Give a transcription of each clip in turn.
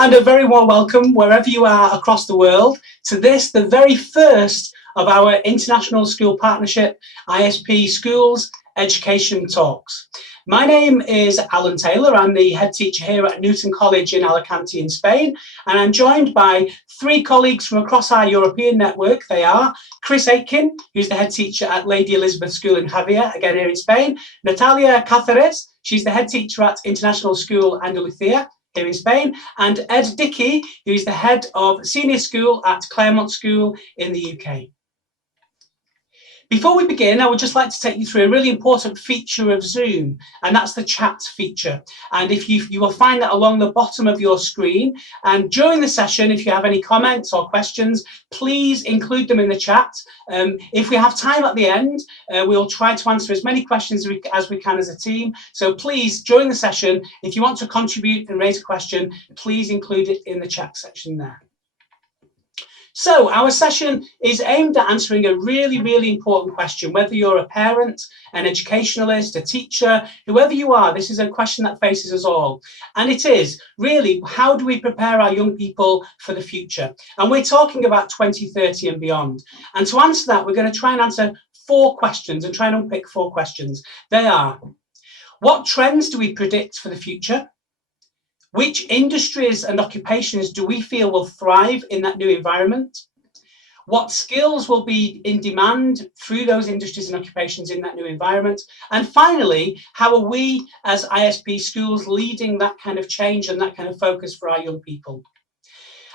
and a very warm welcome wherever you are across the world to this, the very first of our International School Partnership ISP Schools Education Talks. My name is Alan Taylor. I'm the head teacher here at Newton College in Alicante in Spain, and I'm joined by three colleagues from across our European network. They are Chris Aitken, who's the head teacher at Lady Elizabeth School in Javier, again here in Spain, Natalia Cáceres, she's the head teacher at International School Andalucía here in Spain, and Ed Dickey, who's the head of senior school at Claremont School in the UK. Before we begin, I would just like to take you through a really important feature of Zoom, and that's the chat feature. And if you will find that along the bottom of your screen. And during the session, if you have any comments or questions, please include them in the chat. If we have time at the end, we'll try to answer as many questions as we can as a team. So please, during the session, if you want to contribute and raise a question, please include it in the chat section there. So our session is aimed at answering a really important question. Whether you're a parent, an educationalist, a teacher, whoever you are, this is a question that faces us all. And it is really, how do we prepare our young people for the future? And we're talking about 2030 and beyond. And to answer that, we're going to try and answer four questions and try and unpick four questions. They are: what trends do we predict for the future? Which industries and occupations do we feel will thrive in that new environment? What skills will be in demand through those industries and occupations in that new environment? And finally, how are we as ISP schools leading that kind of change and that kind of focus for our young people?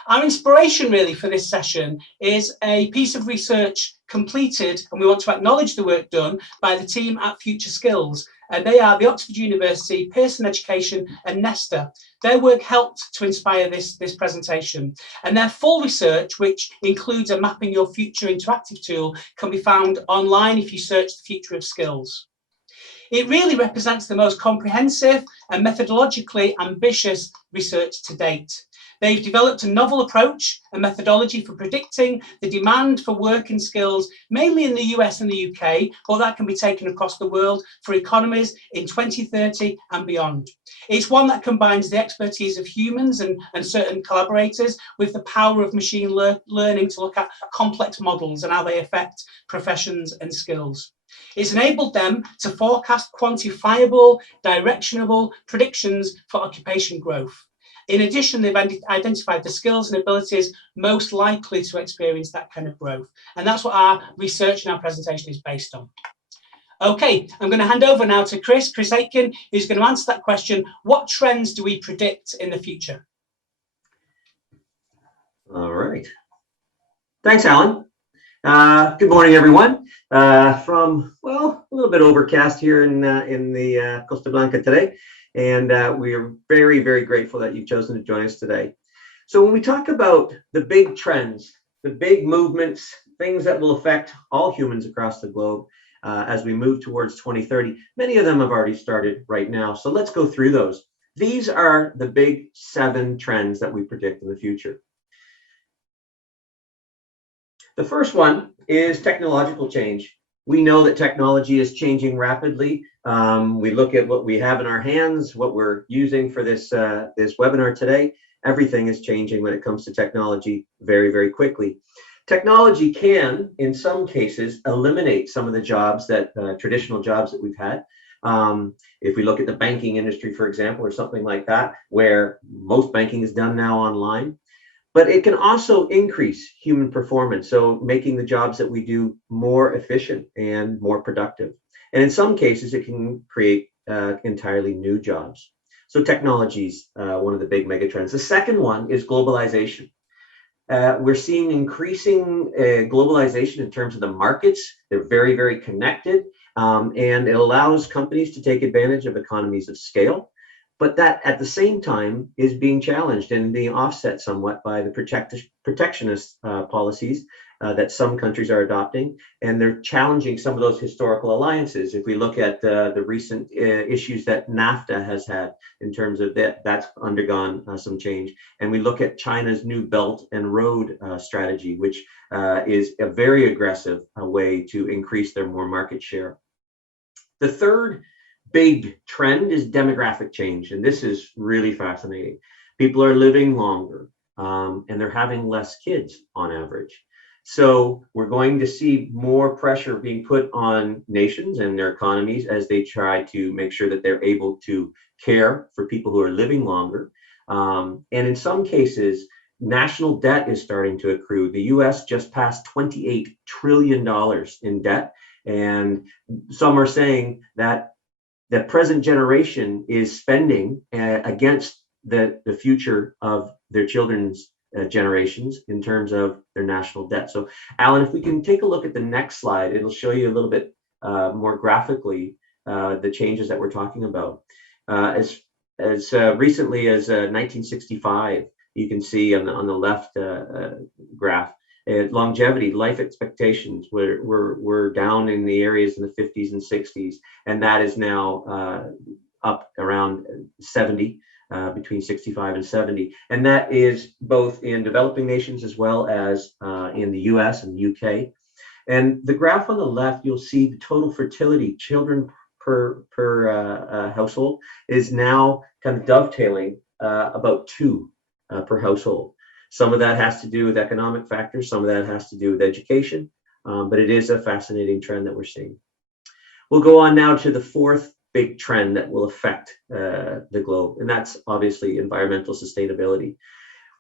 Our inspiration really for this session is a piece of research completed, and we want to acknowledge the work done by the team at Future Skills. And they are the Oxford University, Pearson Education and Nesta. Their work helped to inspire this presentation. And their full research, which includes a Mapping Your Future interactive tool, can be found online if you search the Future of Skills. It really represents the most comprehensive and methodologically ambitious research to date. They've developed a novel approach and methodology for predicting the demand for work and skills, mainly in the US and the UK, but that can be taken across the world for economies in 2030 and beyond. It's one that combines the expertise of humans and certain collaborators with the power of machine learning to look at complex models and how they affect professions and skills. It's enabled them to forecast quantifiable, directionable predictions for occupation growth. In addition, they've identified the skills and abilities most likely to experience that kind of growth. And that's what our research and our presentation is based on. Okay, I'm going to hand over now to Chris Aitken, who's going to answer that question: what trends do we predict in the future? All right. Thanks, Alan. Good morning, everyone. From, well, a little bit overcast here in the Costa Blanca today. And we are very grateful that you've chosen to join us today. So when we talk about the big trends, the big movements, things that will affect all humans across the globe as we move towards 2030, many of them have already started right now. So let's go through those. These are the big 7 trends that we predict in the future. The first one is technological change. We know that technology is changing rapidly. We look at what we have in our hands, what we're using for this webinar today. Everything is changing when it comes to technology very quickly. Technology can, in some cases, eliminate some of the jobs that traditional jobs that we've had. If we look at the banking industry, for example, or something like that, where most banking is done now online. But it can also increase human performance, so making the jobs that we do more efficient and more productive. And in some cases, it can create entirely new jobs. So technology is one of the big megatrends. The second one is globalization. We're seeing increasing globalization in terms of the markets. They're very connected, and it allows companies to take advantage of economies of scale. But that at the same time is being challenged and being offset somewhat by the protectionist policies that some countries are adopting, and they're challenging some of those historical alliances. If we look at the recent issues that NAFTA has had in terms of that's undergone some change, and we look at China's new Belt and Road strategy, which is a very aggressive way to increase their market share. The third big trend is demographic change, and this is really fascinating. People are living longer, and they're having less kids on average. So we're going to see more pressure being put on nations and their economies as they try to make sure that they're able to care for people who are living longer. And in some cases, national debt is starting to accrue. The US just passed $28 trillion in debt. And some are saying that the present generation is spending against the future of their children's generations in terms of their national debt. So, Alan, if we can take a look at the next slide, it'll show you a little bit more graphically the changes that we're talking about. As recently as 1965, you can see on the left graph, longevity, life expectations were down in the areas in the 50s and 60s, and that is now up around 70, between 65 and 70. And that is both in developing nations as well as in the US and the UK. And the graph on the left, you'll see the total fertility, children per household, is now kind of dovetailing about 2 per household. Some of that has to do with economic factors, some of that has to do with education, but it is a fascinating trend that we're seeing. We'll go on now to the 4th big trend that will affect the globe, and that's obviously environmental sustainability.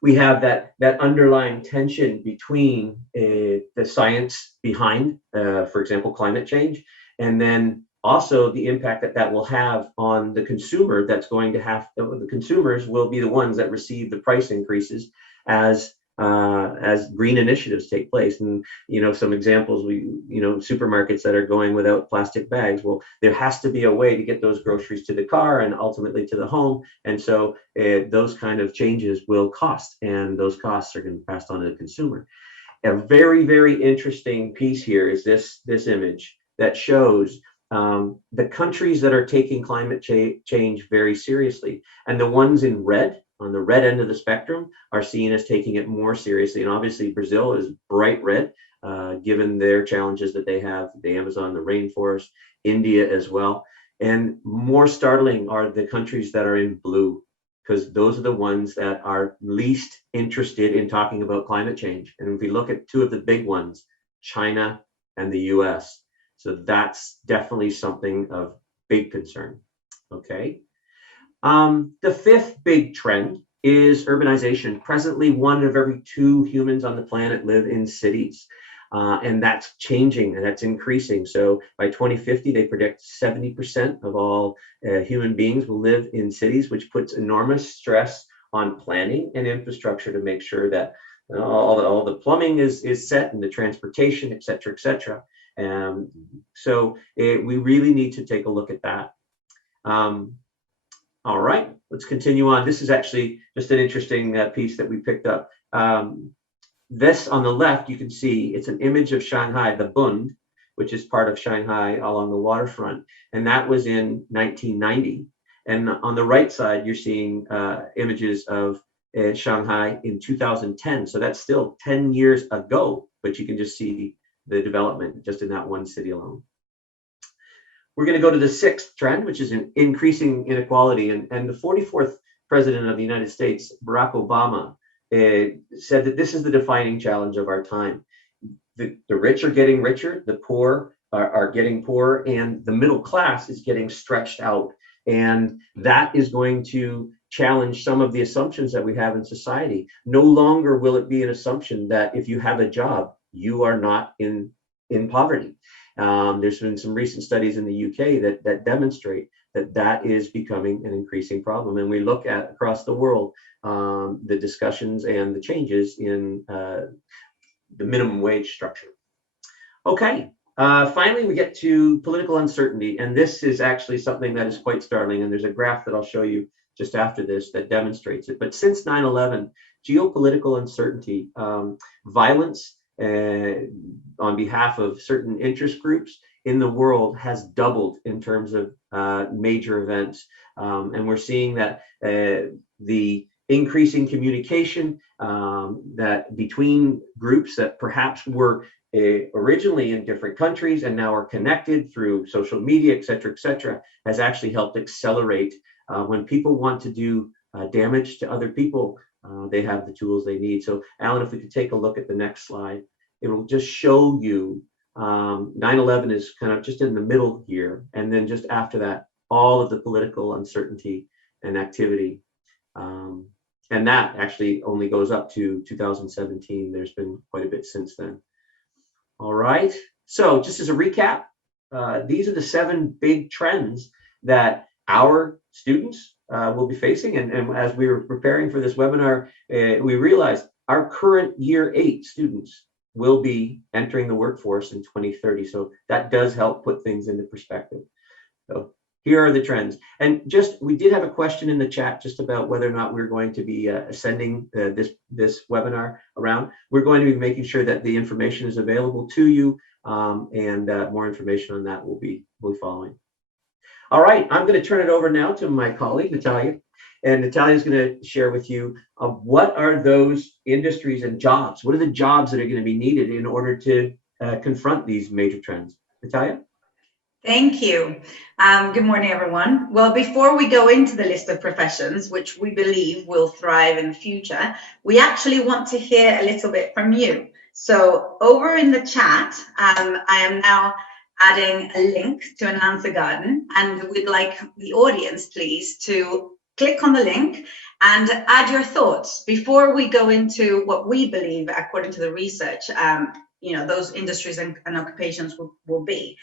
We have that underlying tension between the science behind, for example, climate change, and then also the impact that will have on the consumer. That's going to have, the consumers will be the ones that receive the price increases as green initiatives take place. And some examples, supermarkets that are going without plastic bags. Well, there has to be a way to get those groceries to the car and ultimately to the home, and so those kind of changes will cost, and those costs are going to be passed on to the consumer. A very, very interesting piece here is this image that shows the countries that are taking climate change very seriously, and the ones in red, on the red end of the spectrum, are seen as taking it more seriously. And obviously Brazil is bright red, given their challenges that they have, the Amazon, the rainforest, India as well. And more startling are the countries that are in blue, because those are the ones that are least interested in talking about climate change. And if we look at 2 of the big ones, China and the US, so that's definitely something of big concern. Okay. The 5th big trend is urbanization. Presently, 1 of every 2 humans on the planet live in cities, and that's changing and that's increasing. So by 2050, they predict 70% of all human beings will live in cities, which puts enormous stress on planning and infrastructure to make sure that all the plumbing is set, and the transportation, et cetera, et cetera. So we really need to take a look at that. All right, let's continue on. This is actually just an interesting piece that we picked up. This on the left, you can see it's an image of Shanghai, the Bund, which is part of Shanghai along the waterfront. And that was in 1990. And on the right side, you're seeing images of Shanghai in 2010. So that's still 10 years ago, but you can just see the development just in that one city alone. We're going to go to the 6th trend, which is an increasing inequality. And the 44th president of the United States, Barack Obama, said that this is the defining challenge of our time. The rich are getting richer, the poor are getting poorer, and the middle class is getting stretched out. And that is going to challenge some of the assumptions that we have in society. No longer will it be an assumption that if you have a job, you are not in poverty. There's been some recent studies in the UK that demonstrate that is becoming an increasing problem. And we look at across the world the discussions and the changes in the minimum wage structure. Okay, finally we get to political uncertainty. And this is actually something that is quite startling. And there's a graph that I'll show you just after this that demonstrates it. But since 9/11, geopolitical uncertainty, violence, on behalf of certain interest groups in the world has doubled in terms of major events. And we're seeing that the increasing communication that between groups that perhaps were originally in different countries and now are connected through social media, et cetera, has actually helped accelerate when people want to do damage to other people, they have the tools they need. So Alan, if we could take a look at the next slide, it will just show you 9/11 is kind of just in the middle here. And then just after that, all of the political uncertainty and activity. And that actually only goes up to 2017. There's been quite a bit since then. All right. So just as a recap, these are the 7 big trends that our students will be facing. And as we were preparing for this webinar, we realized our current year 8 students will be entering the workforce in 2030. So that does help put things into perspective. So here are the trends. And just, we did have a question in the chat just about whether or not we're going to be sending this webinar around. We're going to be making sure that the information is available to you, and more information on that will be following. All right, I'm going to turn it over now to my colleague, Natalia. And Natalia is going to share with you what are those industries and jobs? What are the jobs that are going to be needed in order to confront these major trends? Natalia? Thank you. Good morning, everyone. Well, before we go into the list of professions, which we believe will thrive in the future, we actually want to hear a little bit from you. So over in the chat, I am now adding a link to an answer garden, and we'd like the audience, please, to click on the link and add your thoughts before we go into what we believe, according to the research, those industries and occupations will be.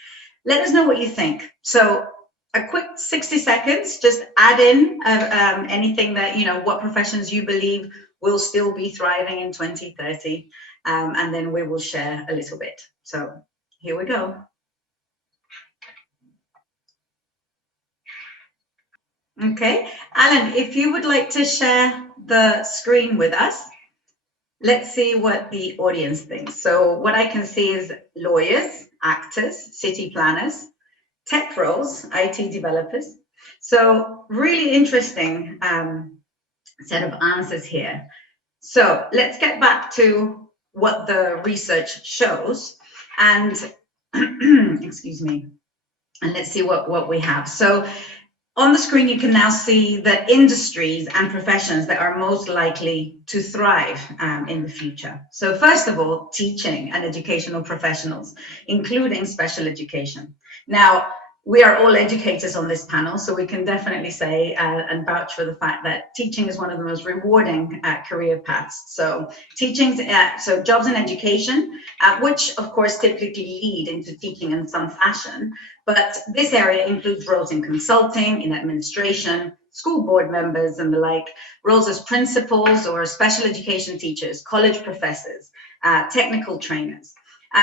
Let us know what you think. So a quick 60 seconds, just add in anything that, what professions you believe will still be thriving in 2030. And then we will share a little bit. So here we go. Okay, Alan, if you would like to share the screen with us, let's see what the audience thinks. So what I can see is lawyers, actors, city planners, tech roles, IT developers. So really interesting set of answers here. So let's get back to what the research shows, and excuse me, and let's see what we have. So on the screen, you can now see the industries and professions that are most likely to thrive in the future. So first of all, teaching and educational professionals, including special education. Now, we are all educators on this panel, so we can definitely say and vouch for the fact that teaching is one of the most rewarding career paths. So teaching, so jobs in education, which of course typically lead into teaching in some fashion, but this area includes roles in consulting, in administration, school board members and the like, roles as principals or special education teachers, college professors, technical trainers.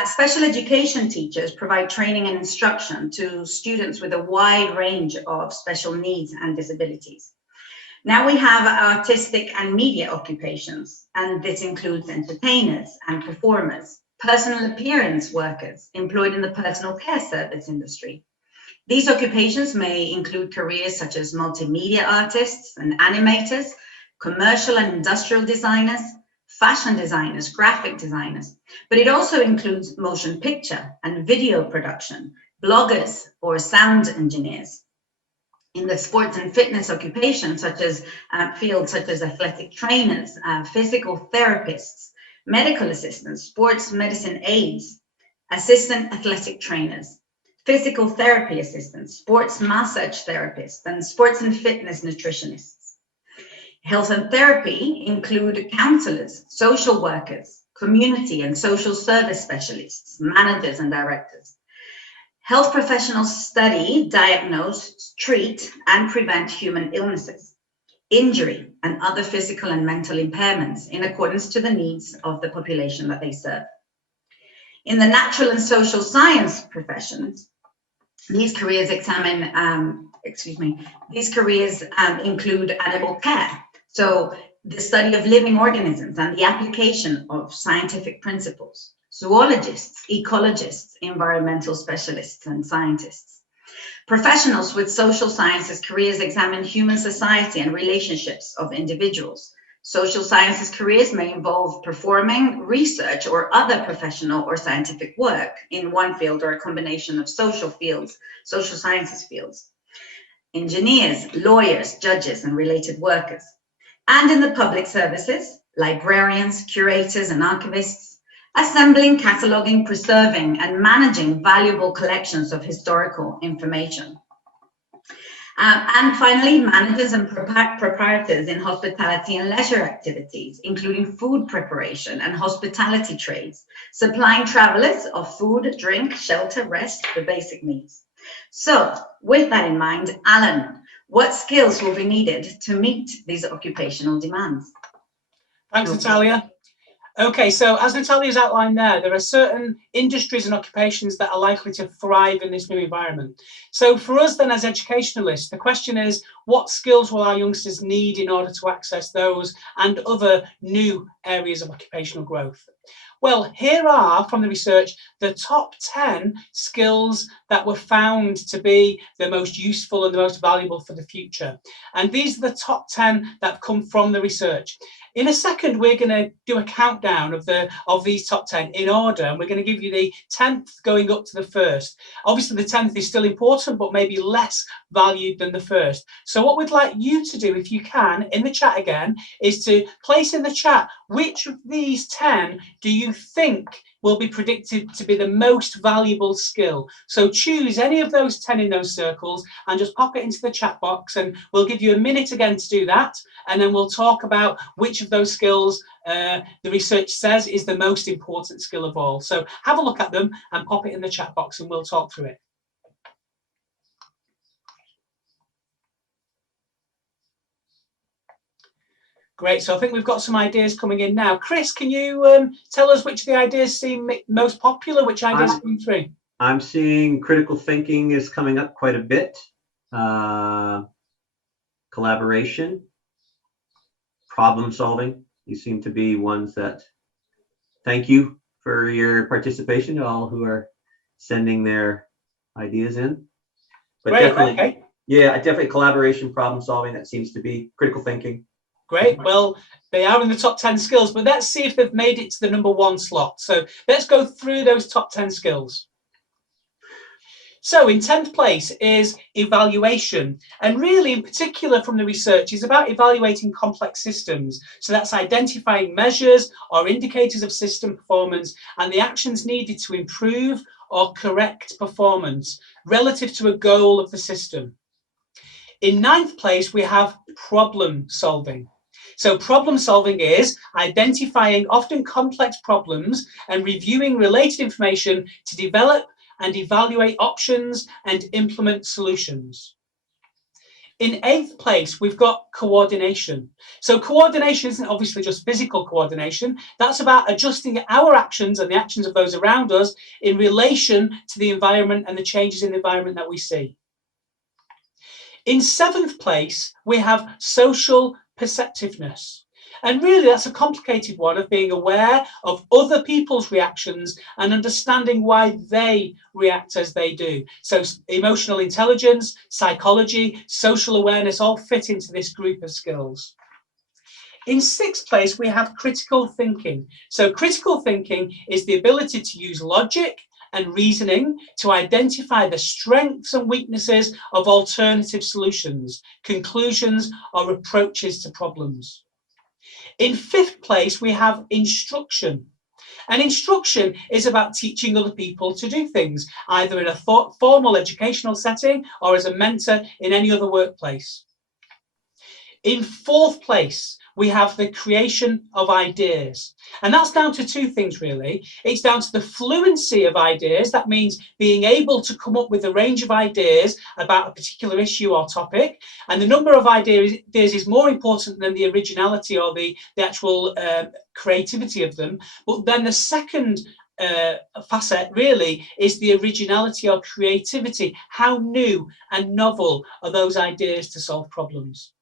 Special education teachers provide training and instruction to students with a wide range of special needs and disabilities. Now we have artistic and media occupations, and this includes entertainers and performers, personal appearance workers employed in the personal care service industry. These occupations may include careers such as multimedia artists and animators, commercial and industrial designers, fashion designers, graphic designers, but it also includes motion picture and video production, bloggers or sound engineers. In the sports and fitness occupations, such as fields such as athletic trainers, physical therapists, medical assistants, sports medicine aides, assistant athletic trainers, physical therapy assistants, sports massage therapists, and sports and fitness nutritionists. Health and therapy include counselors, social workers, community and social service specialists, managers and directors. Health professionals study, diagnose, treat, and prevent human illnesses, injury, and other physical and mental impairments in accordance to the needs of the population that they serve. In the natural and social science professions, these careers include animal care. So the study of living organisms and the application of scientific principles, zoologists, ecologists, environmental specialists, and scientists. Professionals with social sciences careers examine human society and relationships of individuals. Social sciences careers may involve performing research or other professional or scientific work in one field or a combination of social sciences fields. Engineers, lawyers, judges, and related workers. And in the public services, librarians, curators, and archivists, assembling, cataloging, preserving, and managing valuable collections of historical information. And finally, managers and proprietors in hospitality and leisure activities, including food preparation and hospitality trades, supplying travelers of food, drink, shelter, rest, the basic needs. So with that in mind, Alan, what skills will be needed to meet these occupational demands? Thanks, Natalia. Okay, so as Natalia's outlined there are certain industries and occupations that are likely to thrive in this new environment. So for us then as educationalists, the question is, what skills will our youngsters need in order to access those and other new areas of occupational growth? Well, here are, from the research, the top 10 skills that were found to be the most useful and the most valuable for the future. And these are the top 10 that have come from the research. In a second, we're going to do a countdown of these top 10 in order, and we're going to give you the 10th going up to the first. Obviously, the 10th is still important, but maybe less valued than the first. So what we'd like you to do, if you can, in the chat again, is to place in the chat which of these 10 do you think will be predicted to be the most valuable skill. So choose any of those 10 in those circles and just pop it into the chat box, and we'll give you a minute again to do that, and then we'll talk about which of those skills the research says is the most important skill of all. So have a look at them and pop it in the chat box and we'll talk through it. Great, so I think we've got some ideas coming in now. Chris, can you tell us which of the ideas seem most popular, which ideas are coming through? I'm seeing critical thinking is coming up quite a bit. Collaboration, problem solving. These seem to be ones that, thank you for your participation to all who are sending their ideas in. But Great, definitely, okay. Yeah, definitely collaboration, problem solving, that seems to be critical thinking. Great. Well, they are in the top 10 skills, but let's see if they've made it to the number 1 slot. So let's go through those top 10 skills. So in 10th place is evaluation. And really, in particular from the research, is about evaluating complex systems. So that's identifying measures or indicators of system performance and the actions needed to improve or correct performance relative to a goal of the system. In 9th place, we have problem solving. So problem solving is identifying often complex problems and reviewing related information to develop and evaluate options and implement solutions. In 8th place, we've got coordination. So coordination isn't obviously just physical coordination. That's about adjusting our actions and the actions of those around us in relation to the environment and the changes in the environment that we see. In 7th place, we have social perceptiveness. And really, that's a complicated one of being aware of other people's reactions and understanding why they react as they do. So emotional intelligence, psychology, social awareness all fit into this group of skills. In 6th place, we have critical thinking. So critical thinking is the ability to use logic and reasoning to identify the strengths and weaknesses of alternative solutions, conclusions, or approaches to problems. In 5th place, we have instruction. And instruction is about teaching other people to do things, either in a formal educational setting or as a mentor in any other workplace. In 4th place, we have the creation of ideas. And that's down to 2 things, really. It's down to the fluency of ideas. That means being able to come up with a range of ideas about a particular issue or topic. And the number of ideas is more important than the originality or the actual creativity of them. But then the second facet really is the originality or creativity. How new and novel are those ideas to solve problems?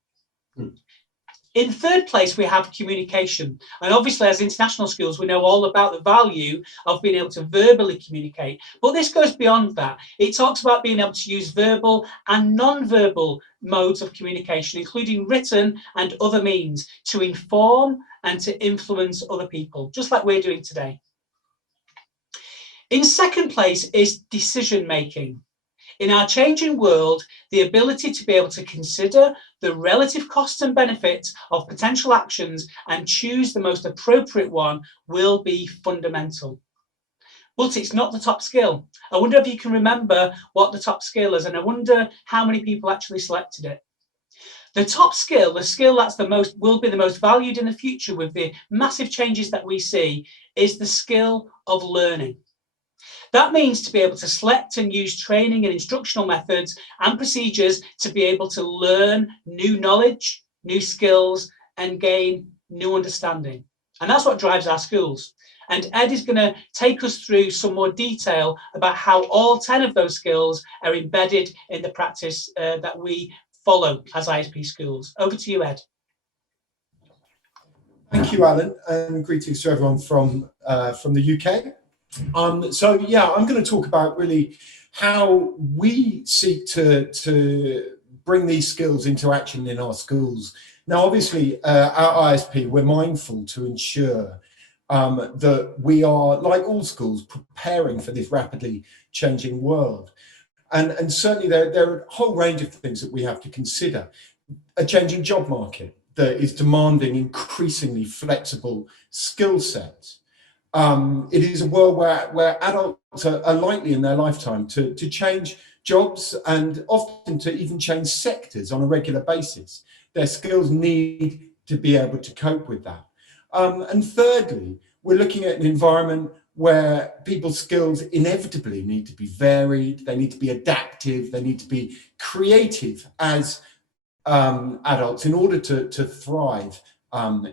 In 3rd place, we have communication. And obviously, as international schools, we know all about the value of being able to verbally communicate. But this goes beyond that. It talks about being able to use verbal and non-verbal modes of communication, including written and other means, to inform and to influence other people, just like we're doing today. In 2nd place is decision making. In our changing world, the ability to be able to consider, the relative costs and benefits of potential actions and choose the most appropriate one will be fundamental. But it's not the top skill. I wonder if you can remember what the top skill is, and I wonder how many people actually selected it. The top skill, the skill that's will be the most valued in the future with the massive changes that we see, is the skill of learning. That means to be able to select and use training and instructional methods and procedures to be able to learn new knowledge, new skills, and gain new understanding. And that's what drives our schools. And Ed is going to take us through some more detail about how all 10 of those skills are embedded in the practice that we follow as ISP schools. Over to you, Ed. Thank you, Alan, and greetings to everyone from the UK. So yeah, I'm going to talk about really how we seek to bring these skills into action in our schools. Now, obviously, our ISP, we're mindful to ensure that we are, like all schools, preparing for this rapidly changing world. And certainly there are a whole range of things that we have to consider. A changing job market that is demanding increasingly flexible skill sets. It is a world where adults are likely in their lifetime to change jobs and often to even change sectors on a regular basis. Their skills need to be able to cope with that. And thirdly, we're looking at an environment where people's skills inevitably need to be varied, they need to be adaptive, they need to be creative as adults in order to thrive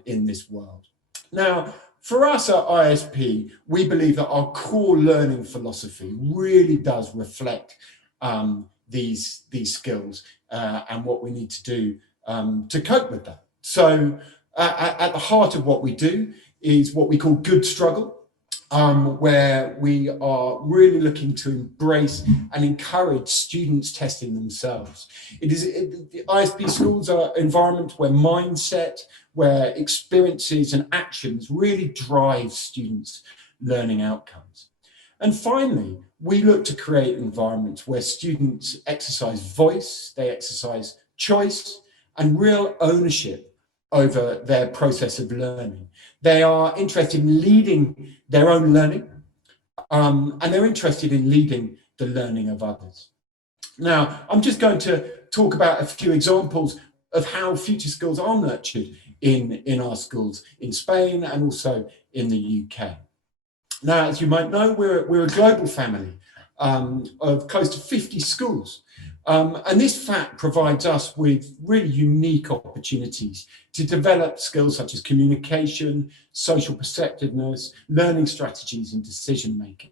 in this world. Now, for us at ISP, we believe that our core learning philosophy really does reflect these skills and what we need to do to cope with that. So at the heart of what we do is what we call good struggle, where we are really looking to embrace and encourage students testing themselves. The ISP schools are environments where mindset, where experiences and actions really drive students' learning outcomes. And finally, we look to create environments where students exercise voice, they exercise choice and real ownership over their process of learning. They are interested in leading their own learning, and they're interested in leading the learning of others. Now, I'm just going to talk about a few examples of how future skills are nurtured in our schools in Spain and also in the UK. Now, as you might know, we're a global family of close to 50 schools. And this fact provides us with really unique opportunities to develop skills such as communication, social perceptiveness, learning strategies, and decision making.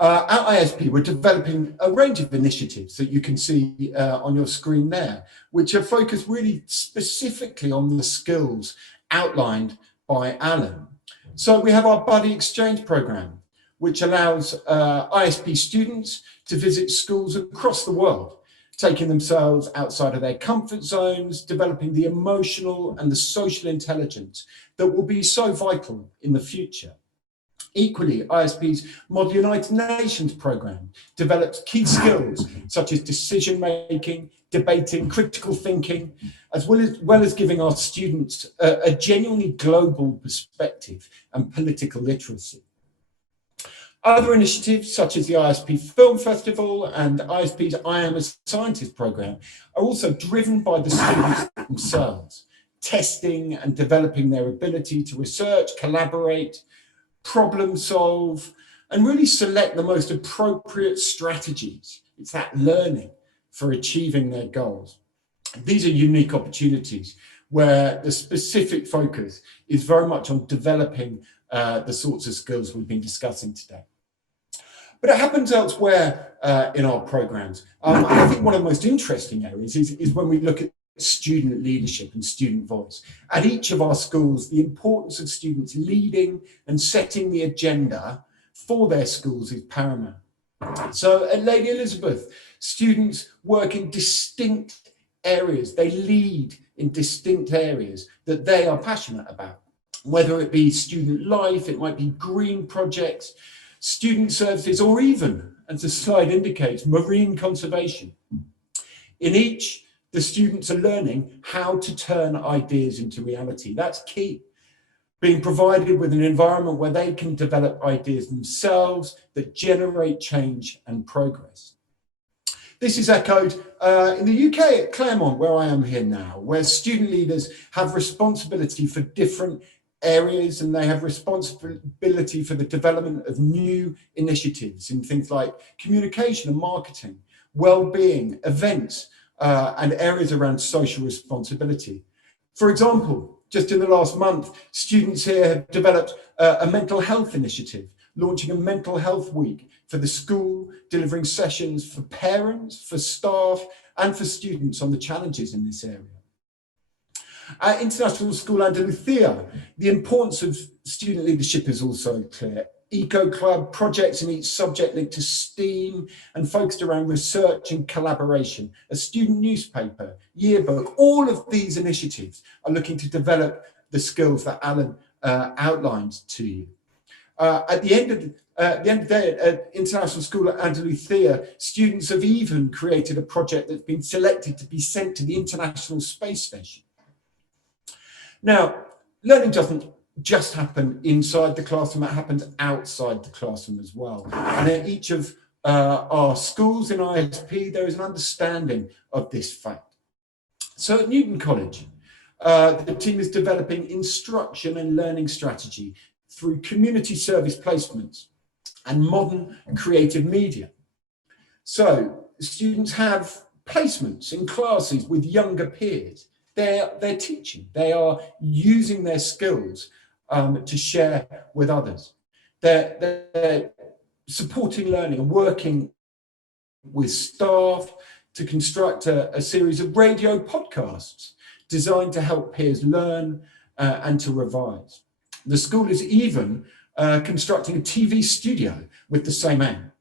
At ISP, we're developing a range of initiatives that you can see on your screen there, which are focused really specifically on the skills outlined by Alan. So we have our buddy exchange program, which allows ISP students to visit schools across the world, taking themselves outside of their comfort zones, developing the emotional and the social intelligence that will be so vital in the future. Equally, ISP's Model United Nations program develops key skills such as decision-making, debating, critical thinking, as well as giving our students a genuinely global perspective and political literacy. Other initiatives such as the ISP Film Festival and ISP's I Am a Scientist program are also driven by the students themselves, testing and developing their ability to research, collaborate, problem solve, and really select the most appropriate strategies. It's that learning for achieving their goals. These are unique opportunities where the specific focus is very much on developing the sorts of skills we've been discussing today. But it happens elsewhere in our programs. I think one of the most interesting areas is when we look at student leadership and student voice. At each of our schools, the importance of students leading and setting the agenda for their schools is paramount. So at Lady Elizabeth, students work in distinct areas. They lead in distinct areas that they are passionate about, whether it be student life, it might be green projects, student services, or even, as the slide indicates, marine conservation. In each the students are learning how to turn ideas into reality. That's key. Being provided with an environment where they can develop ideas themselves that generate change and progress. This is echoed in the UK at Claremont, where I am here now, where student leaders have responsibility for different areas, and they have responsibility for the development of new initiatives in things like communication and marketing, well-being, events, and areas around social responsibility. For example, just in the last month, students here have developed a mental health initiative, launching a mental health week for the school, delivering sessions for parents, for staff, and for students on the challenges in this area. At International School Andalusia, the importance of student leadership is also clear. Eco Club, projects in each subject linked to STEAM and focused around research and collaboration, a student newspaper, yearbook, all of these initiatives are looking to develop the skills that Alan outlined to you. At the end of the day, at International School at Andalusia, students have even created a project that's been selected to be sent to the International Space Station. Now, learning doesn't just happen inside the classroom, it happens outside the classroom as well. And at each of our schools in ISP, there is an understanding of this fact. So at Newton College, the team is developing instruction and learning strategy through community service placements and modern creative media. So students have placements in classes with younger peers. They're teaching, they are using their skills to share with others. They're supporting learning and working with staff to construct a series of radio podcasts designed to help peers learn and to revise. The school is even constructing a TV studio with the same aim.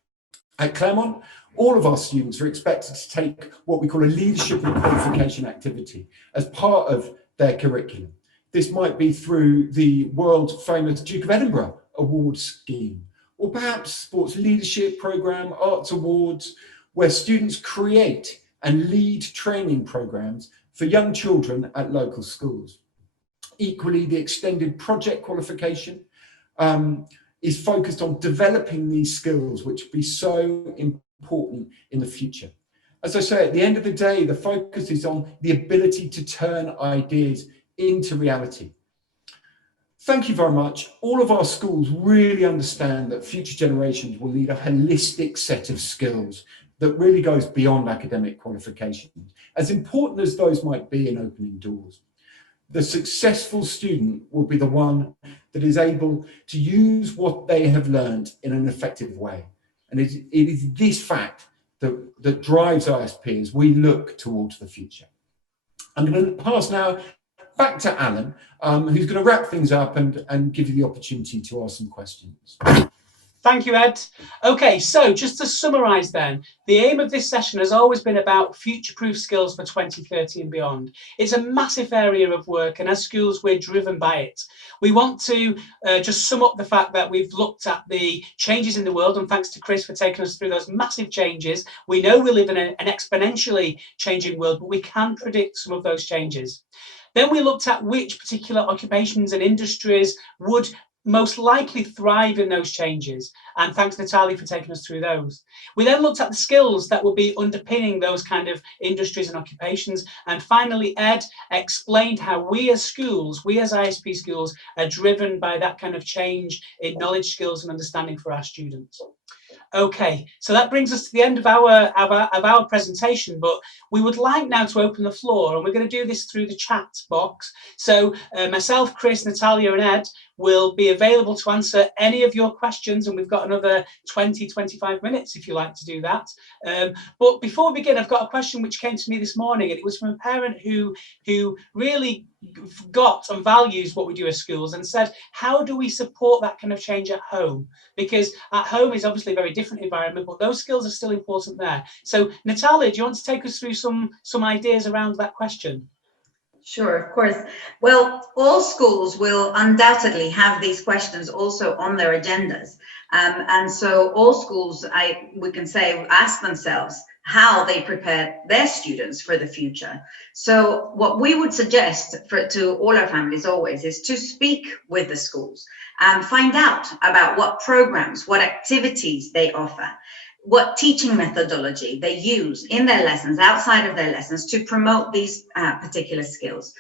At Claremont, all of our students are expected to take what we call a leadership and qualification activity as part of their curriculum. This might be through the world famous Duke of Edinburgh Award scheme, or perhaps sports leadership program, arts awards, where students create and lead training programs for young children at local schools. Equally, the extended project qualification is focused on developing these skills, which will be so important in the future. As I say, at the end of the day, the focus is on the ability to turn ideas into reality. Thank you very much. All of our schools really understand that future generations will need a holistic set of skills that really goes beyond academic qualifications, as important as those might be in opening doors. The successful student will be the one that is able to use what they have learned in an effective way. And it is this fact that drives ISP as we look towards the future. I'm going to pass now back to Alan, who's going to wrap things up and give you the opportunity to ask some questions. Thank you, Ed. Okay, so just to summarise then, the aim of this session has always been about future-proof skills for 2030 and beyond. It's a massive area of work, and as schools, we're driven by it. We want to just sum up the fact that we've looked at the changes in the world, and thanks to Chris for taking us through those massive changes. We know we live in an exponentially changing world, but we can predict some of those changes. Then we looked at which particular occupations and industries would most likely thrive in those changes, and thanks Natalie for taking us through those. We then looked at the skills that will be underpinning those kind of industries and occupations, and finally Ed explained how we as schools, we as ISP schools, are driven by that kind of change in knowledge, skills and understanding for our students. Okay, so that brings us to the end of our presentation, but we would like now to open the floor, and we're going to do this through the chat box. So myself, Chris, Natalia and Ed will be available to answer any of your questions, and we've got another 20-25 minutes if you like to do that. But before we begin, I've got a question which came to me this morning, and it was from a parent who really got and values what we do as schools and said, how do we support that kind of change at home? Because at home is obviously a very different environment, but those skills are still important there. So Natalia, do you want to take us through some ideas around that question? Sure, of course. Well, all schools will undoubtedly have these questions also on their agendas. And so all schools, we can say, ask themselves, how they prepare their students for the future. So what we would suggest to all our families always is to speak with the schools and find out about what programs, what activities they offer, what teaching methodology they use in their lessons, outside of their lessons, to promote these particular skills.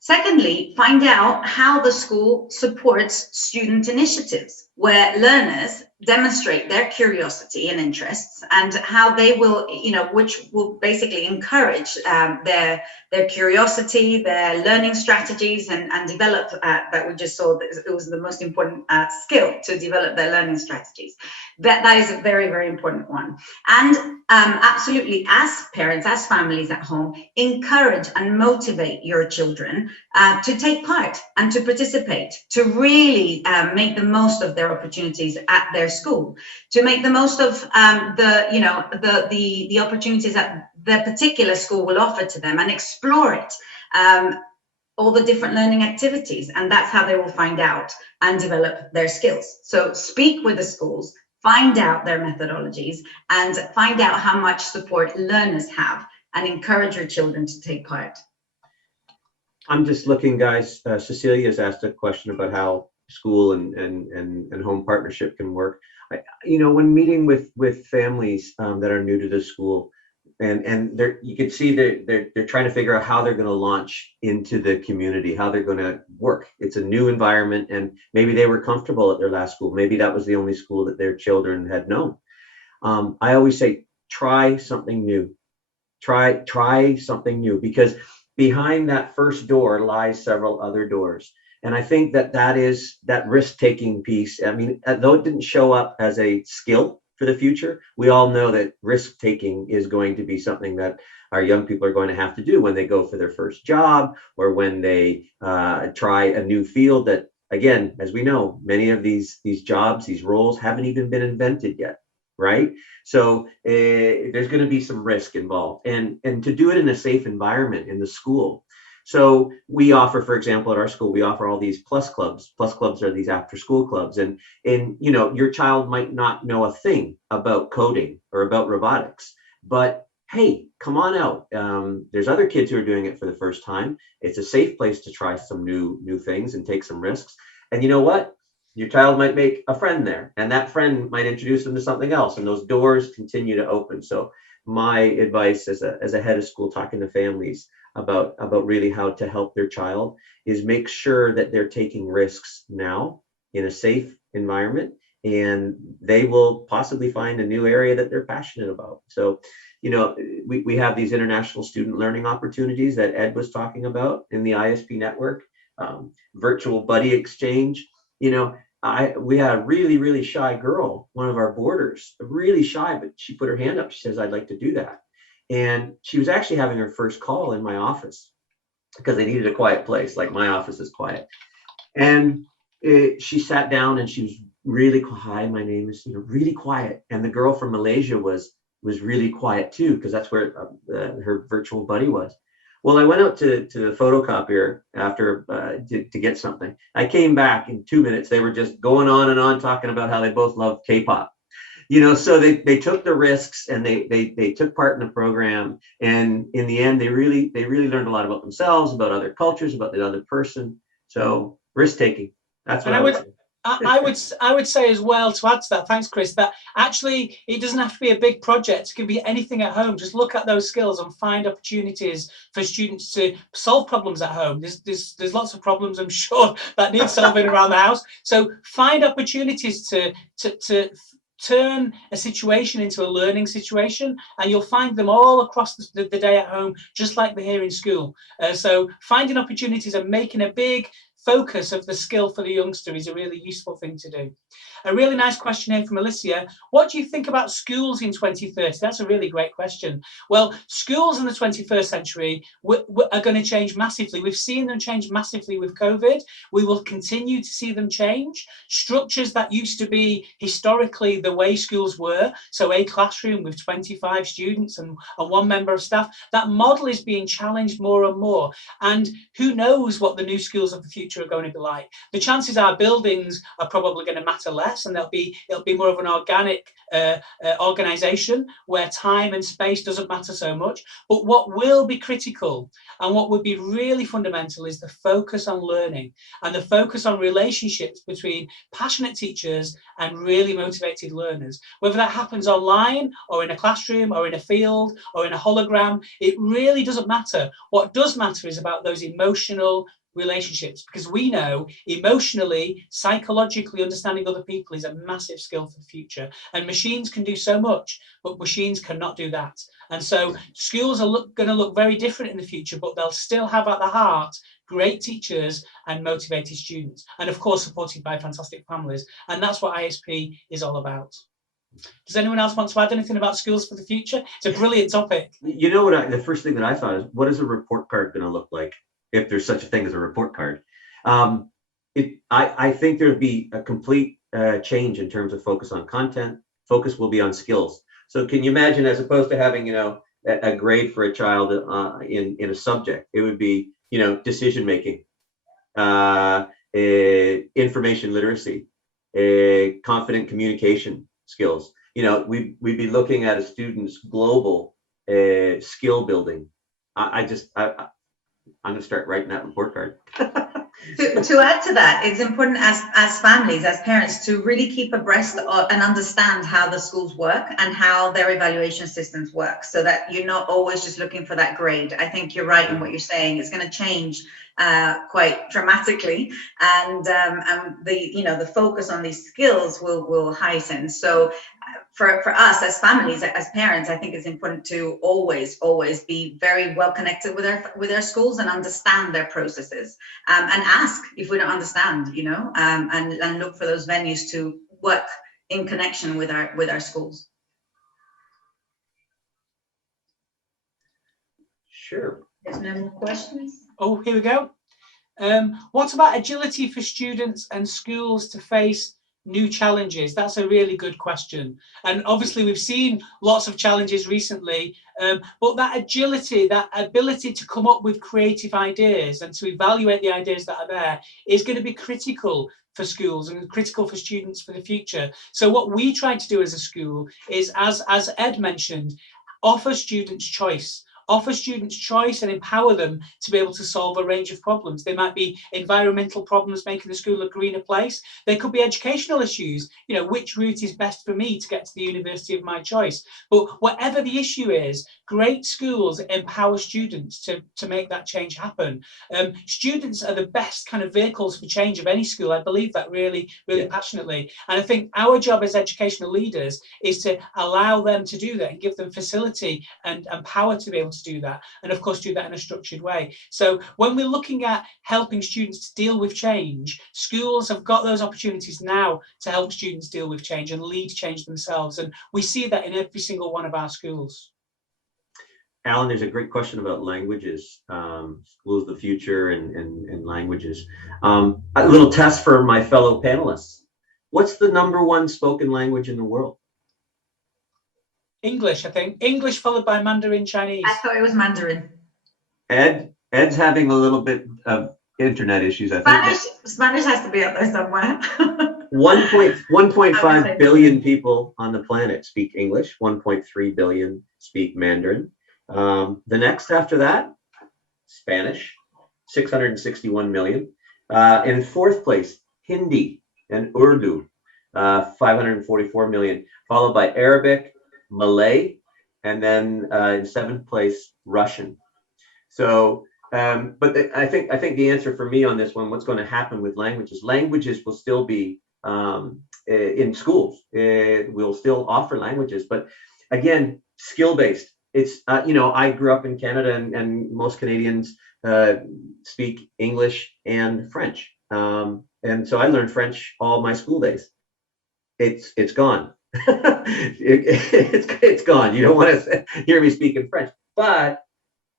Secondly, find out how the school supports student initiatives where learners demonstrate their curiosity and interests, and how they will, which will basically encourage their curiosity, their learning strategies, and develop that we just saw that it was the most important skill, to develop their learning strategies. That is a very, very important one. And absolutely, as parents, as families at home, encourage and motivate your children to take part and to participate, to really make the most of their opportunities at their school, to make the most of the opportunities that the particular school will offer to them, and explore it, all the different learning activities, and that's how they will find out and develop their skills. So speak with the schools, find out their methodologies, and find out how much support learners have, and encourage your children to take part. I'm just looking, guys. Cecilia's asked a question about how school and home partnership can work. When meeting with families that are new to the school, and you can see they're trying to figure out how they're going to launch into the community, how they're going to work. It's a new environment, and maybe they were comfortable at their last school. Maybe that was the only school that their children had known. I always say, try something new. Try something new, because behind that first door lies several other doors. And I think that is that risk-taking piece. I mean, though it didn't show up as a skill for the future, we all know that risk-taking is going to be something that our young people are going to have to do when they go for their first job, or when they try a new field that, again, as we know, many of these jobs, these roles haven't even been invented yet, right? So there's going to be some risk involved, and to do it in a safe environment in the school. So we offer, for example, at our school, we offer all these plus clubs. Plus clubs are these after school clubs. And your child might not know a thing about coding or about robotics, but hey, come on out. There's other kids who are doing it for the first time. It's a safe place to try some new things and take some risks. And you know what? Your child might make a friend there, and that friend might introduce them to something else, and those doors continue to open. So my advice as a head of school, talking to families about really how to help their child, is make sure that they're taking risks now in a safe environment, and they will possibly find a new area that they're passionate about. So, we have these international student learning opportunities that Ed was talking about in the ISP network, virtual buddy exchange. We had a really, really shy girl, one of our boarders, really shy, but she put her hand up. She says, I'd like to do that. And she was actually having her first call in my office, because they needed a quiet place, like my office is quiet. And she sat down and she was really, hi, my name is, really quiet. And the girl from Malaysia was really quiet too, because that's where her virtual buddy was. Well, I went out to the photocopier after to get something. I came back in 2 minutes. They were just going on and on, talking about how they both love K-pop. So they took the risks, and they took part in the program. And in the end, they really learned a lot about themselves, about other cultures, about the other person. So risk taking. That's what I would say. I would say as well, to add to that, thanks, Chris, that actually it doesn't have to be a big project. It can be anything at home. Just look at those skills and find opportunities for students to solve problems at home. There's lots of problems, I'm sure, that need solving around the house. So find opportunities to turn a situation into a learning situation, and you'll find them all across the day at home, just like they're here in school. So finding opportunities and making a big focus of the skill for the youngster is a really useful thing to do. A really nice question here from Alicia. What do you think about schools in 2030? That's a really great question. Well, schools in the 21st century are going to change massively. We've seen them change massively with COVID. We will continue to see them change. Structures that used to be historically the way schools were, so a classroom with 25 students and one member of staff, that model is being challenged more and more. And who knows what the new schools of the future future are going to be like. The chances are buildings are probably going to matter less, and it'll be more of an organic organization where time and space doesn't matter so much. But what will be critical and what would be really fundamental is the focus on learning and the focus on relationships between passionate teachers and really motivated learners. Whether that happens online or in a classroom or in a field or in a hologram, it really doesn't matter. What does matter is about those emotional relationships, because we know emotionally, psychologically understanding other people is a massive skill for the future, and machines can do so much, but machines cannot do that. And so schools are going to look very different in the future, but they'll still have at the heart great teachers and motivated students, and of course supported by fantastic families. And that's what ISP is all about. Does anyone else want to add anything about schools for the future? It's a brilliant topic. You know what? The first thing that I thought is, what is a report card going to look like, if there's such a thing as a report card? I think there'll be a complete change in terms of focus on content. Focus will be on skills. So can you imagine, as opposed to having a grade for a child in a subject, it would be decision making, information literacy, confident communication skills. We'd be looking at a student's global skill building. I'm going to start writing that report card. To add to that, it's important as families, as parents, to really keep abreast of and understand how the schools work and how their evaluation systems work, so that you're not always just looking for that grade. I think you're right in what you're saying. It's going to change quite dramatically, and the focus on these skills will heighten. So for us as families, as parents, I think it's important to always be very well connected with our schools and understand their processes, and ask if we don't understand, and look for those venues to work in connection with our schools. Sure. There's no more questions. Oh, here we go. What about agility for students and schools to face new challenges? That's a really good question. And obviously we've seen lots of challenges recently, but that agility, that ability to come up with creative ideas and to evaluate the ideas that are there is going to be critical for schools and critical for students for the future. So what we try to do as a school is, as Ed mentioned, offer students choice. Offer students choice and empower them to be able to solve a range of problems. They might be environmental problems, making the school a greener place. They could be educational issues, which route is best for me to get to the university of my choice. But whatever the issue is, great schools empower students to make that change happen. Students are the best kind of vehicles for change of any school. I believe that really passionately. And I think our job as educational leaders is to allow them to do that and give them facility and power to be able to do that, and of course do that in a structured way. So when we're looking at helping students to deal with change, schools have got those opportunities now to help students deal with change and lead change themselves, and we see that in every single one of our schools. Alan, there's a great question about languages, schools of the future and languages. A little test for my fellow panelists. What's the #1 spoken language in the world? English, I think. English followed by Mandarin Chinese. I thought it was Mandarin. Ed's having a little bit of internet issues, I think. Spanish has to be up there somewhere. 1.5 billion people on the planet speak English. 1.3 billion speak Mandarin. The next after that, Spanish, 661 million. In fourth place, Hindi and Urdu, 544 million, followed by Arabic, Malay, and then in seventh place, Russian. So, but I think the answer for me on this one, what's going to happen with languages? Languages will still be in schools. We'll still offer languages, but again, skill-based. It's I grew up in Canada, and most Canadians speak English and French, and so I learned French all my school days. It's gone. It's gone. You don't want to hear me speak in French, but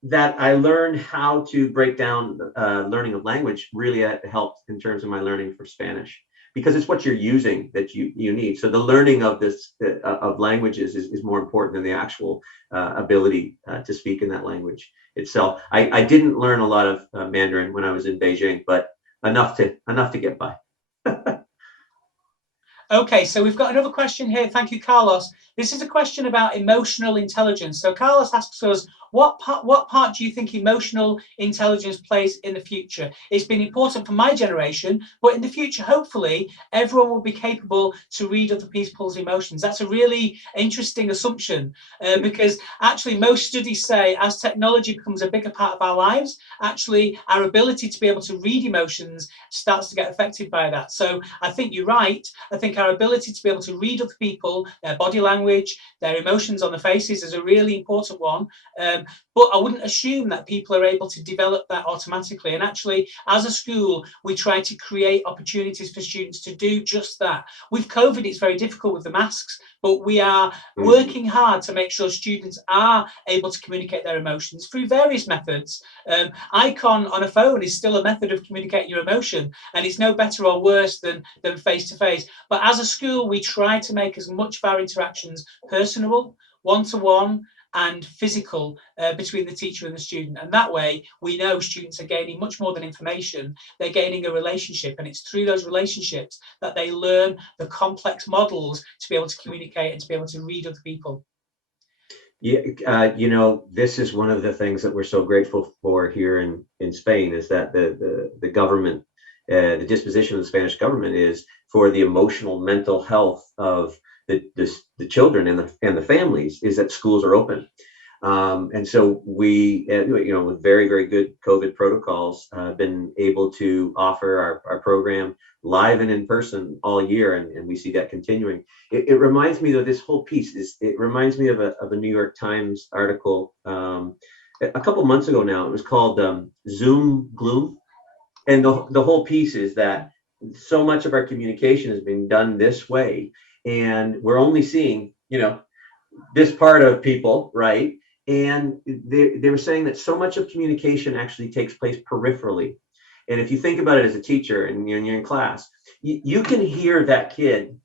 that I learned how to break down learning of language really helped in terms of my learning for Spanish, because it's what you're using that you need. So the learning of this of languages is more important than the actual ability to speak in that language itself. I didn't learn a lot of Mandarin when I was in Beijing, but enough to get by. Okay, so we've got another question here. Thank you, Carlos. This is a question about emotional intelligence. So Carlos asks us, what part do you think emotional intelligence plays in the future? It's been important for my generation, but in the future, hopefully, everyone will be capable to read other people's emotions. That's a really interesting assumption because actually most studies say as technology becomes a bigger part of our lives, actually our ability to be able to read emotions starts to get affected by that. So I think you're right. I think our ability to be able to read other people, their body language, their emotions on the faces is a really important one. But I wouldn't assume that people are able to develop that automatically. And actually, as a school, we try to create opportunities for students to do just that. With COVID, it's very difficult with the masks, but we are working hard to make sure students are able to communicate their emotions through various methods. Icon on a phone is still a method of communicating your emotion, and it's no better or worse than face-to-face. But as a school, we try to make as much of our interactions personable, one-to-one, and physical between the teacher and the student. And that way, we know students are gaining much more than information. They're gaining a relationship, and it's through those relationships that they learn the complex models to be able to communicate and to be able to read other people. Yeah, this is one of the things that we're so grateful for here in Spain, is that the government, the disposition of the Spanish government is for the emotional, mental health of the children and the families, is that schools are open. And so we, with very, very good COVID protocols, been able to offer our program live and in person all year, and we see that continuing. It reminds me of this whole piece. It reminds me of a New York Times article a couple months ago now. It was called Zoom Gloom, and the whole piece is that so much of our communication is being done this way, and we're only seeing this part of people, right? And they were saying that so much of communication actually takes place peripherally. And if you think about it as a teacher and you're in class, you can hear that kid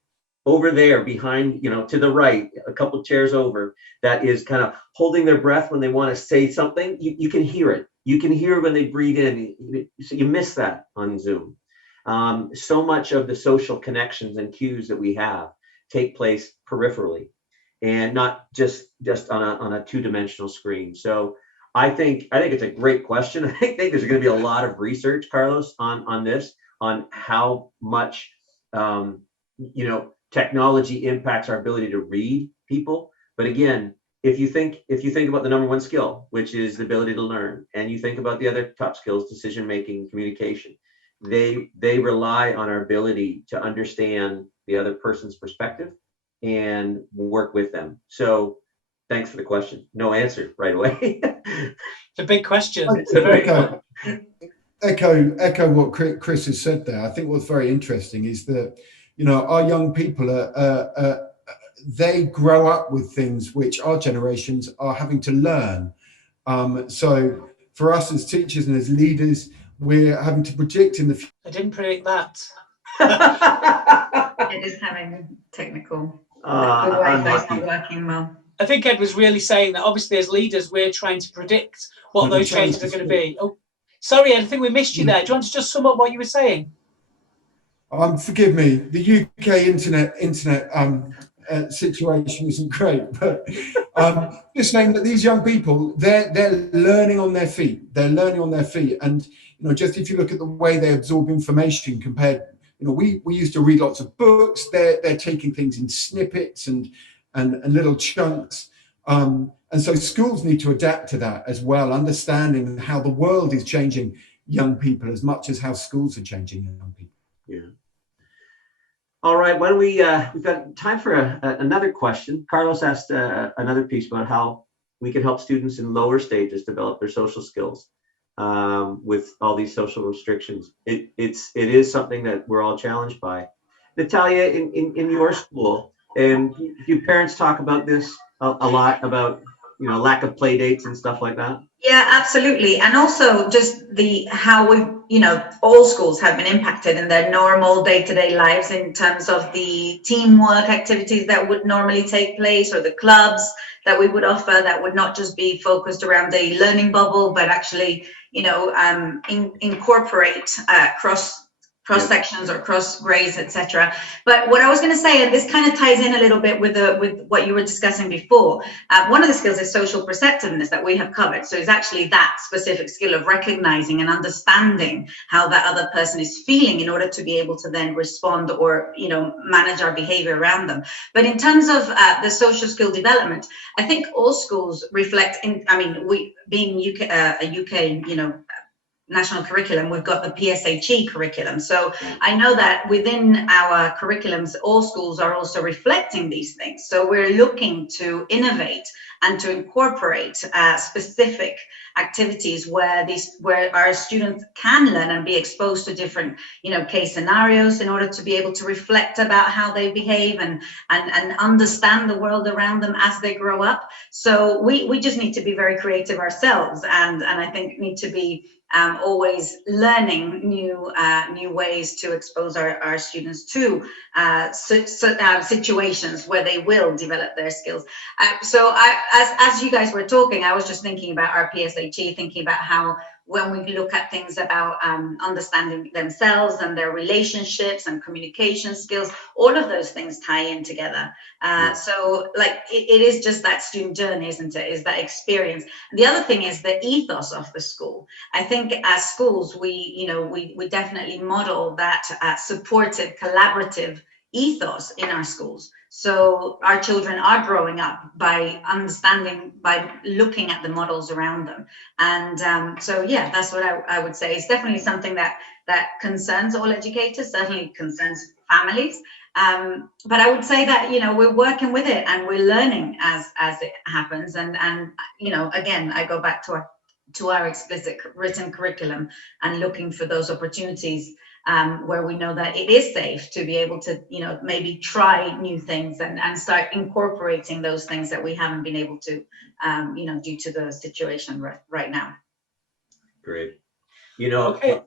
over there behind, to the right, a couple of chairs over, that is kind of holding their breath when they want to say something. You can hear it. You can hear when they breathe in. So you miss that on Zoom. So much of the social connections and cues that we have take place peripherally, and not just on a two-dimensional screen. So I think it's a great question. I think there's going to be a lot of research, Carlos, on this, on how much technology impacts our ability to read people. But again, if you think about the number one skill, which is the ability to learn, and you think about the other top skills, decision making, communication, they rely on our ability to understand the other person's perspective and work with them. So thanks for the question. No answer right away. It's a big question. Echo what Chris has said there. I think what's very interesting is that our young people they grow up with things which our generations are having to learn. So for us as teachers and as leaders, we're having to predict in the future. I didn't predict that. It is having technical. The Wi-Fi's not working well. I think Ed was really saying that obviously as leaders, we're trying to predict what those changes are going to be. Oh, sorry, Ed, I think we missed you there. Do you want to just sum up what you were saying? Forgive me, the UK internet situation isn't great, but just saying that these young people, they're learning on their feet. They're learning on their feet, and just if you look at the way they absorb information compared, we used to read lots of books. They're taking things in snippets and little chunks, and so schools need to adapt to that as well, understanding how the world is changing young people as much as how schools are changing young people. Yeah. All right. Why don't we've got time for another question. Carlos asked another piece about how we can help students in lower stages develop their social skills with all these social restrictions. It is something that we're all challenged by. Natalia, in your school, and do parents talk about this a lot, about lack of play dates and stuff like that? Yeah, absolutely. And also just how we, all schools have been impacted in their normal day-to-day lives in terms of the teamwork activities that would normally take place, or the clubs that we would offer that would not just be focused around the learning bubble, but actually, incorporate cross sections or cross grades, etc. But what I was going to say, and this kind of ties in a little bit with what you were discussing before, one of the skills is social perceptiveness that we have covered. So it's actually that specific skill of recognizing and understanding how that other person is feeling in order to be able to then respond or manage our behavior around them. But in terms of the social skill development, I think all schools reflect we being a UK national curriculum, we've got the PSHE curriculum. So I know that within our curriculums, all schools are also reflecting these things. So we're looking to innovate and to incorporate specific activities where our students can learn and be exposed to different case scenarios in order to be able to reflect about how they behave and understand the world around them as they grow up. So we just need to be very creative ourselves, and I think need to be always learning new ways to expose our students to situations where they will develop their skills. So as you guys were talking, I was just thinking about our PSHE, thinking about how when we look at things about understanding themselves and their relationships and communication skills, all of those things tie in together. So like it is just that student journey, isn't it? Is that experience. The other thing is the ethos of the school. I think as schools, we definitely model that supportive, collaborative ethos in our schools. So our children are growing up by understanding, by looking at the models around them. And so, yeah, that's what I would say. It's definitely something that concerns all educators, certainly concerns families. But I would say that, we're working with it and we're learning as it happens. And again, I go back to our explicit written curriculum and looking for those opportunities where we know that it is safe to be able to, maybe try new things and start incorporating those things that we haven't been able to, due to the situation right now. Great. Okay.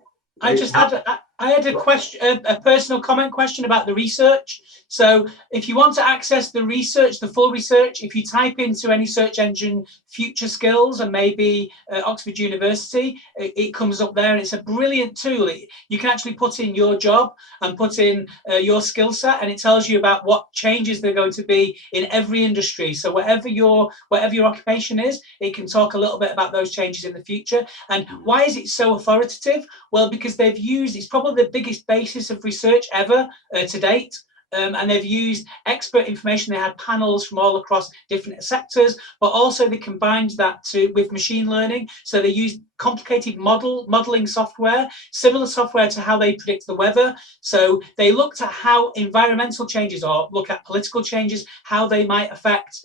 I had a question, a personal comment question about the research. So if you want to access the research, the full research, if you type into any search engine future skills and maybe Oxford University, it comes up there, and it's a brilliant tool. You can actually put in your job and put in your skill set, and it tells you about what changes there are going to be in every industry. So whatever your occupation is, it can talk a little bit about those changes in the future. And why is it so authoritative? Well, because they've used, it's probably the biggest basis of research ever to date. And they've used expert information. They had panels from all across different sectors, but also they combined that with machine learning. So they used complicated modeling software, similar software to how they predict the weather. So they looked at how environmental changes, or look at political changes, how they might affect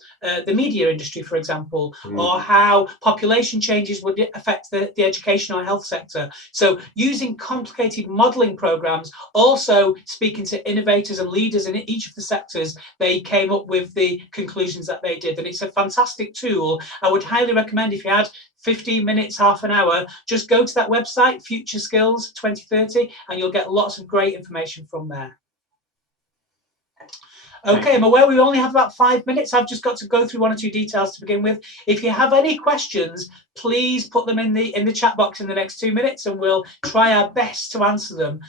the media industry, for example, or how population changes would affect the education or health sector. So using complicated modeling programs, also speaking to innovators and leaders in each of the sectors, they came up with the conclusions that they did. And it's a fantastic tool. I would highly recommend, if you had 15 minutes, half an hour, just go to that website, Future Skills 2030, and you'll get lots of great information from there. Okay, I'm aware we only have about 5 minutes. I've just got to go through one or two details to begin with. If you have any questions, please put them in the chat box in the next 2 minutes, and we'll try our best to answer them.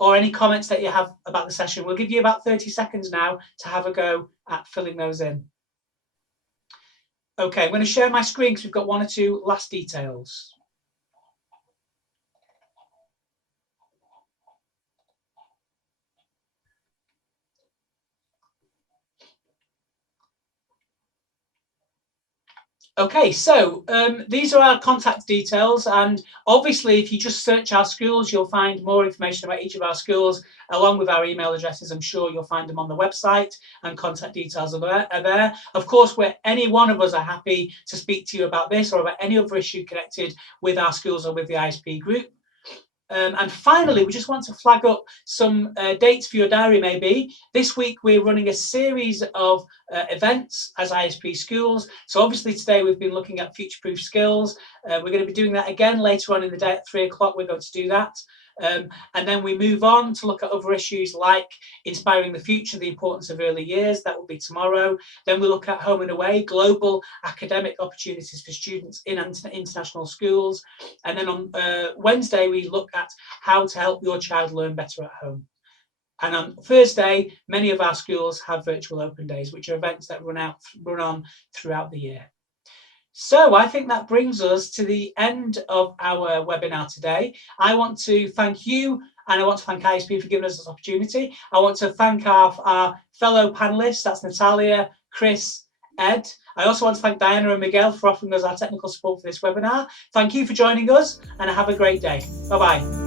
Or any comments that you have about the session. We'll give you about 30 seconds now to have a go at filling those in. Okay, I'm going to share my screen because we've got one or two last details. Okay, so these are our contact details, and obviously if you just search our schools, you'll find more information about each of our schools along with our email addresses. I'm sure you'll find them on the website, and contact details are there. Of course, where any one of us are happy to speak to you about this or about any other issue connected with our schools or with the ISP group. And finally, we just want to flag up some dates for your diary maybe. This week we're running a series of events as ISP schools. So obviously today we've been looking at future-proof skills. We're going to be doing that again later on in the day at 3 o'clock. We're going to do that. And then we move on to look at other issues like inspiring the future, the importance of early years. That will be tomorrow. Then we look at home and away, global academic opportunities for students in international schools. And then on Wednesday, we look at how to help your child learn better at home. And on Thursday, many of our schools have virtual open days, which are events that run on throughout the year. So I think that brings us to the end of our webinar today. I want to thank you, and I want to thank ISP for giving us this opportunity. I want to thank our fellow panelists, that's Natalia, Chris, Ed. I also want to thank Diana and Miguel for offering us our technical support for this webinar. Thank you for joining us, and have a great day. Bye-bye.